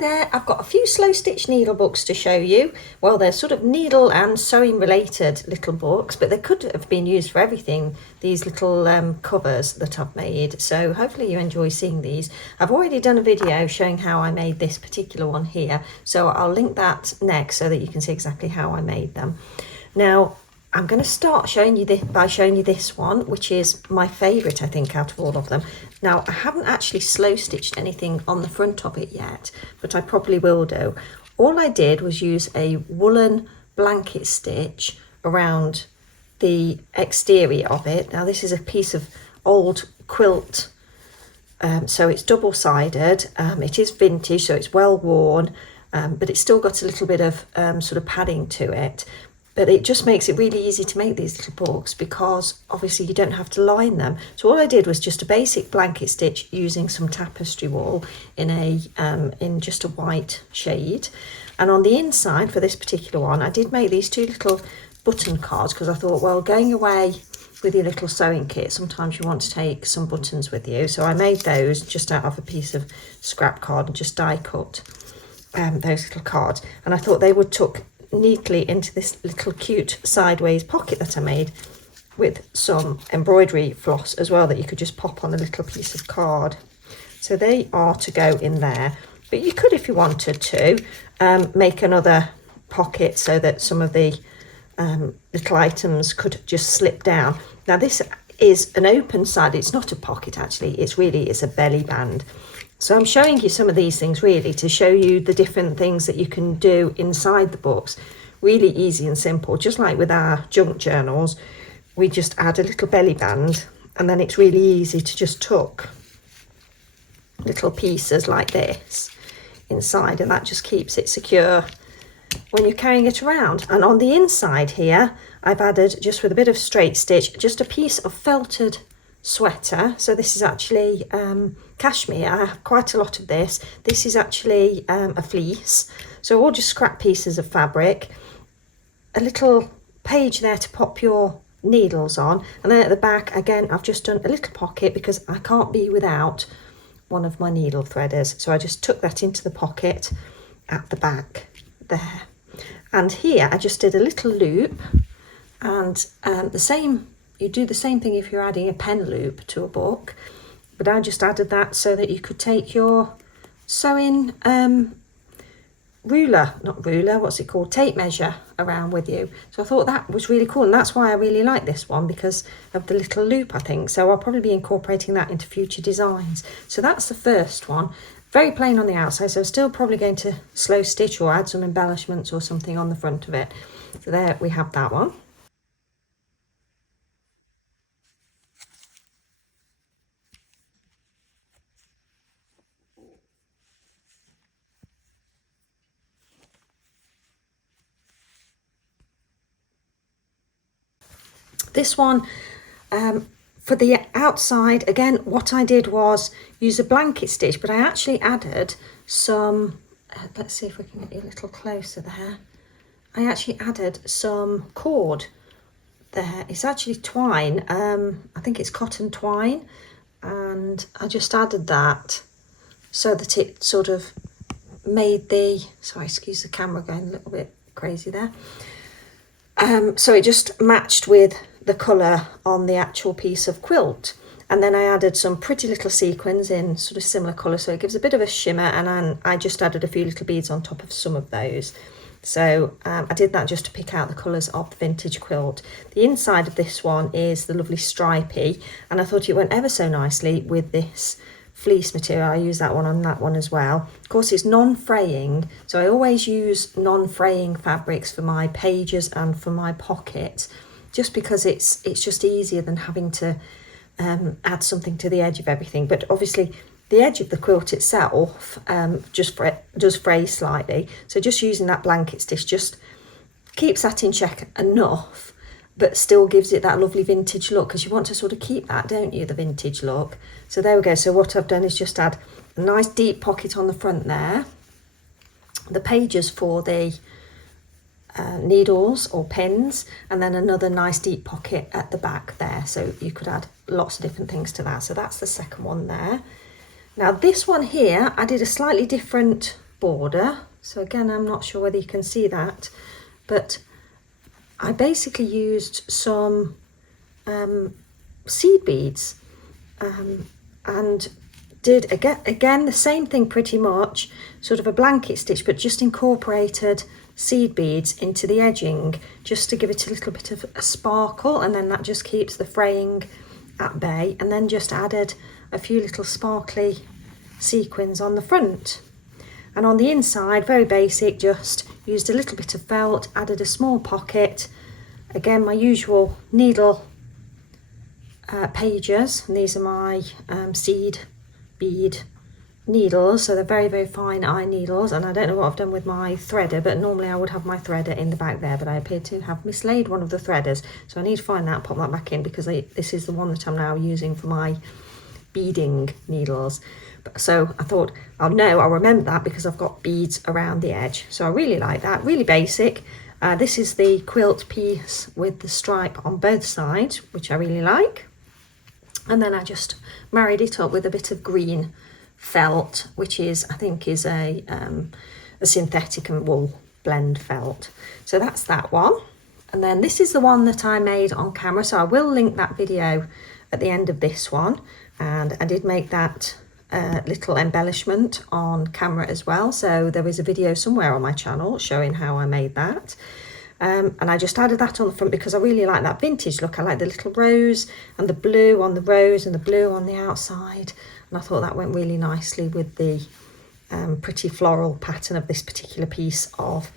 there, I've got a few slow stitch needle books to show you. Well, they're sort of needle and sewing related little books, but they could have been used for everything, these little covers that I've made. So hopefully you enjoy seeing these. I've already done a video showing how I made this particular one here, so I'll link that next so that you can see exactly how I made them. Now, I'm going to start showing you this by showing you this one, which is my favourite, I think, out of all of them. Now, I haven't actually slow stitched anything on the front of it yet, but I probably will do. All I did was use a woolen blanket stitch around the exterior of it. Now, this is a piece of old quilt, so it's double-sided. It is vintage, so it's well worn, but it's still got a little bit of sort of padding to it. But it just makes it really easy to make these little books because obviously you don't have to line them. So all I did was just a basic blanket stitch using some tapestry wool in just a white shade. And on the inside for this particular one, I did make these two little button cards because I thought, well, going away with your little sewing kit, sometimes you want to take some buttons with you. So I made those just out of a piece of scrap card and just die cut those little cards. And I thought they would tuck neatly into this little cute sideways pocket that I made with some embroidery floss as well that you could just pop on a little piece of card. So they are to go in there, but you could, if you wanted to, make another pocket so that some of the little items could just slip down. Now this is an open side, it's not a pocket actually, it's a belly band. So I'm showing you some of these things really to show you the different things that you can do inside the books. Really easy and simple, just like with our junk journals. We just add a little belly band and then it's really easy to just tuck little pieces like this inside, and that just keeps it secure when you're carrying it around. And on the inside here, I've added, just with a bit of straight stitch, just a piece of felted sweater. So this is actually cashmere. I have quite a lot of this. This is actually a fleece, so all just scrap pieces of fabric. A little page there to pop your needles on, and then at the back again I've just done a little pocket because I can't be without one of my needle threaders, so I just tuck that into the pocket at the back there. And here I just did a little loop, and you do the same thing if you're adding a pen loop to a book, but I just added that so that you could take your sewing tape measure around with you. So I thought that was really cool, and that's why I really like this one, because of the little loop, I think. So I'll probably be incorporating that into future designs. So that's the first one. Very plain on the outside, so still probably going to slow stitch or add some embellishments or something on the front of it. So there we have that one. This one, for the outside, again, what I did was use a blanket stitch, but I actually added some, let's see if we can get you a little closer there. I actually added some cord there. It's actually twine, I think it's cotton twine, and I just added that so that it sort of made the, sorry, excuse the camera going a little bit crazy there. So it just matched with the colour on the actual piece of quilt, and then I added some pretty little sequins in sort of similar colour, so it gives a bit of a shimmer, and then I just added a few little beads on top of some of those. So I did that just to pick out the colours of the vintage quilt. The inside of this one is the lovely stripy, and I thought it went ever so nicely with this fleece material. I use that one on that one as well. Of course, it's non-fraying, so I always use non-fraying fabrics for my pages and for my pocket, just because it's just easier than having to add something to the edge of everything. But obviously the edge of the quilt itself does fray slightly, so just using that blanket stitch just keeps that in check enough, but still gives it that lovely vintage look, because you want to sort of keep that, don't you, the vintage look. So there we go. So what I've done is just add a nice deep pocket on the front there, the pages for the needles or pins, and then another nice deep pocket at the back there, so you could add lots of different things to that. So that's the second one there. Now this one here, I did a slightly different border. So again, I'm not sure whether you can see that, but I basically used some seed beads and did again the same thing pretty much, sort of a blanket stitch, but just incorporated seed beads into the edging just to give it a little bit of a sparkle, and then that just keeps the fraying at bay, and then just added a few little sparkly sequins on the front. And on the inside, very basic, just used a little bit of felt, added a small pocket, again my usual needle pages, and these are my seed bead needles, so they're very, very fine eye needles, and I don't know what I've done with my threader, but normally I would have my threader in the back there, but I appear to have mislaid one of the threaders, so I need to find that, pop that back in, because this is the one that I'm now using for my beading needles. So I thought, I'll remember that because I've got beads around the edge. So I really like that, really basic. This is the quilt piece with the stripe on both sides, which I really like. And then I just married it up with a bit of green felt, which is, I think, is a synthetic and wool blend felt. So that's that one. And then this is the one that I made on camera. So I will link that video at the end of this one. And I did make that little embellishment on camera as well. So there is a video somewhere on my channel showing how I made that. And I just added that on the front because I really like that vintage look. I like the little rose and the blue on the rose and the blue on the outside. And I thought that went really nicely with the pretty floral pattern of this particular piece of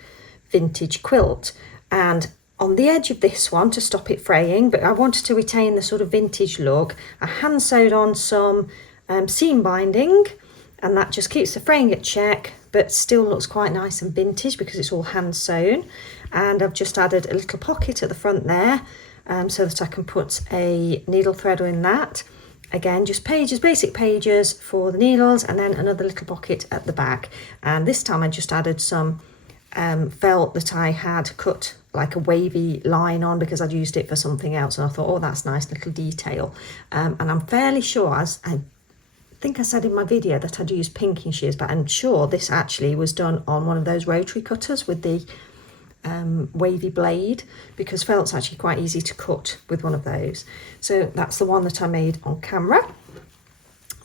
vintage quilt. And on the edge of this one, to stop it fraying, but I wanted to retain the sort of vintage look, I hand sewed on some seam binding, and that just keeps the fraying at check, but still looks quite nice and vintage because it's all hand sewn. And I've just added a little pocket at the front there, so that I can put a needle threader in that. Again, just pages, basic pages for the needles, and then another little pocket at the back. And this time I just added some felt that I had cut like a wavy line on because I'd used it for something else, and I thought, oh, that's nice little detail. And I'm fairly sure, as I think I said in my video, that I'd used pinking shears, but I'm sure this actually was done on one of those rotary cutters with the wavy blade, because felt's actually quite easy to cut with one of those. So that's the one that I made on camera.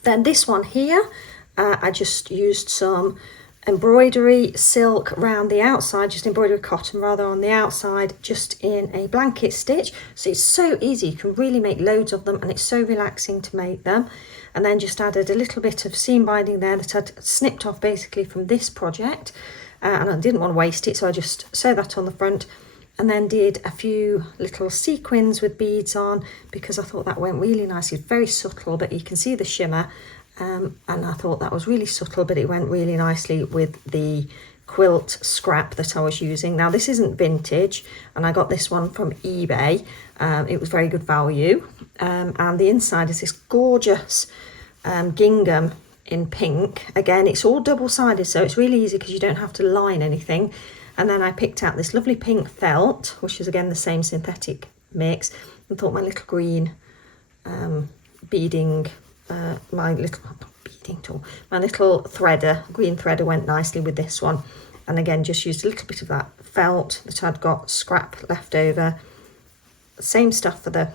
Then this one here, I just used some embroidery silk round the outside, just embroidery cotton rather on the outside, just in a blanket stitch. So it's so easy, you can really make loads of them, and it's so relaxing to make them. And then just added a little bit of seam binding there that I'd snipped off basically from this project, and I didn't want to waste it, so I just sewed that on the front, and then did a few little sequins with beads on because I thought that went really nice. It's very subtle, but you can see the shimmer. And I thought that was really subtle, but it went really nicely with the quilt scrap that I was using. Now, this isn't vintage, and I got this one from eBay. It was very good value. And the inside is this gorgeous gingham in pink. Again, it's all double-sided, so it's really easy because you don't have to line anything. And then I picked out this lovely pink felt, which is again the same synthetic mix, and thought my little green beading, my little threader, green threader, went nicely with this one. And again, just used a little bit of that felt that I'd got scrap left over. Same stuff for the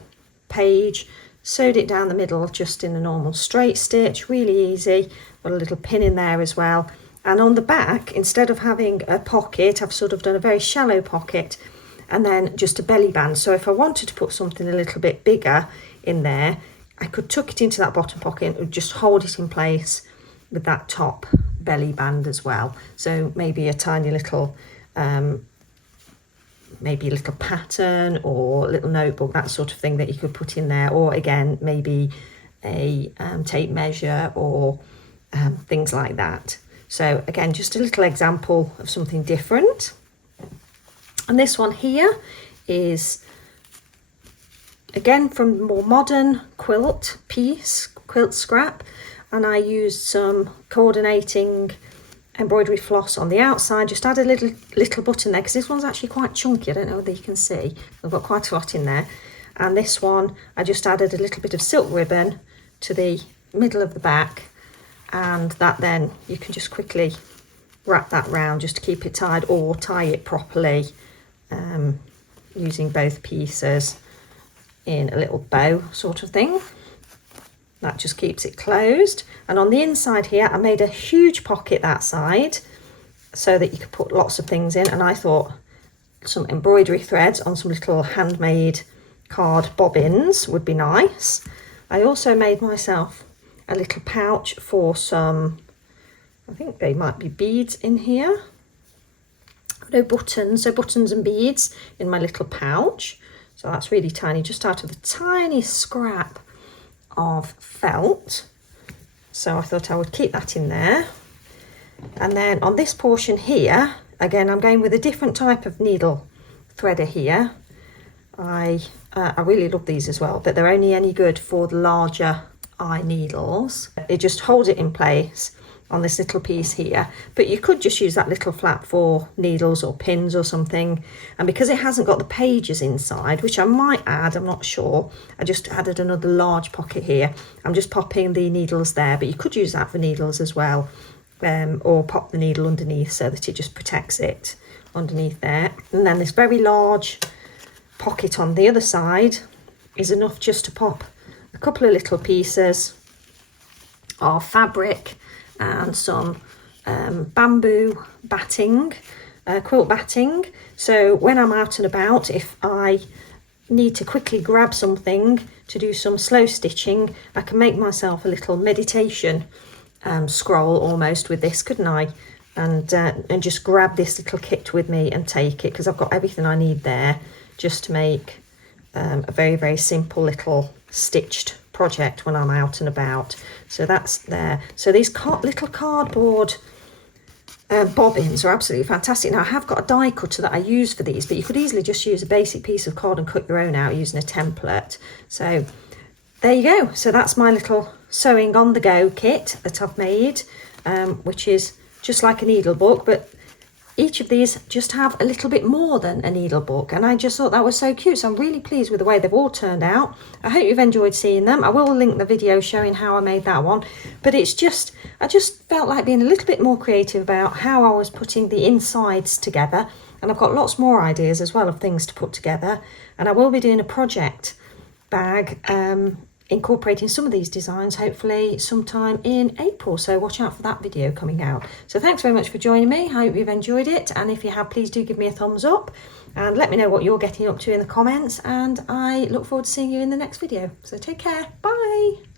page, sewed it down the middle just in a normal straight stitch, really easy. Got a little pin in there as well. And on the back, instead of having a pocket, I've sort of done a very shallow pocket and then just a belly band. So if I wanted to put something a little bit bigger in there, I could tuck it into that bottom pocket and just hold it in place with that top belly band as well. So maybe a tiny little, maybe a little pattern or a little notebook, that sort of thing that you could put in there. Or again, maybe a tape measure or things like that. So again, just a little example of something different. And this one here is again from more modern quilt piece, quilt scrap, and I used some coordinating embroidery floss on the outside, just add a little button there because this one's actually quite chunky. I don't know whether you can see, I've got quite a lot in there. And this one I just added a little bit of silk ribbon to the middle of the back, and that then you can just quickly wrap that round just to keep it tied, or tie it properly using both pieces in a little bow sort of thing. That just keeps it closed. And on the inside here, I made a huge pocket that side so that you could put lots of things in. And I thought some embroidery threads on some little handmade card bobbins would be nice. I also made myself a little pouch for some, I think they might be beads in here. No buttons, so buttons and beads in my little pouch. So that's really tiny, just out of the tiny scrap of felt. So I thought I would keep that in there. And then on this portion here, again, I'm going with a different type of needle threader here. I really love these as well, but they're only any good for the larger eye needles. It just holds it in place on this little piece here, but you could just use that little flap for needles or pins or something. And because it hasn't got the pages inside, which I might add, I'm not sure, I just added another large pocket here. I'm just popping the needles there, but you could use that for needles as well, or pop the needle underneath so that it just protects it underneath there. And then this very large pocket on the other side is enough just to pop a couple of little pieces of fabric and some bamboo batting, quilt batting. So when I'm out and about, if I need to quickly grab something to do some slow stitching, I can make myself a little meditation scroll almost with this, couldn't I? And just grab this little kit with me and take it, because I've got everything I need there just to make a very, very simple little stitched project when I'm out and about. So that's there. So these little cardboard bobbins are absolutely fantastic. Now I have got a die cutter that I use for these, but you could easily just use a basic piece of card and cut your own out using a template. So there you go. So that's my little sewing on the go kit that I've made, which is just like a needle book, but each of these just have a little bit more than a needle book, and I just thought that was so cute. So I'm really pleased with the way they've all turned out. I hope you've enjoyed seeing them. I will link the video showing how I made that one, but I just felt like being a little bit more creative about how I was putting the insides together, and I've got lots more ideas as well of things to put together. And I will be doing a project bag incorporating some of these designs hopefully sometime in April, so watch out for that video coming out. So thanks very much for joining me. I hope you've enjoyed it, and if you have, please do give me a thumbs up and let me know what you're getting up to in the comments, and I look forward to seeing you in the next video. So take care, bye.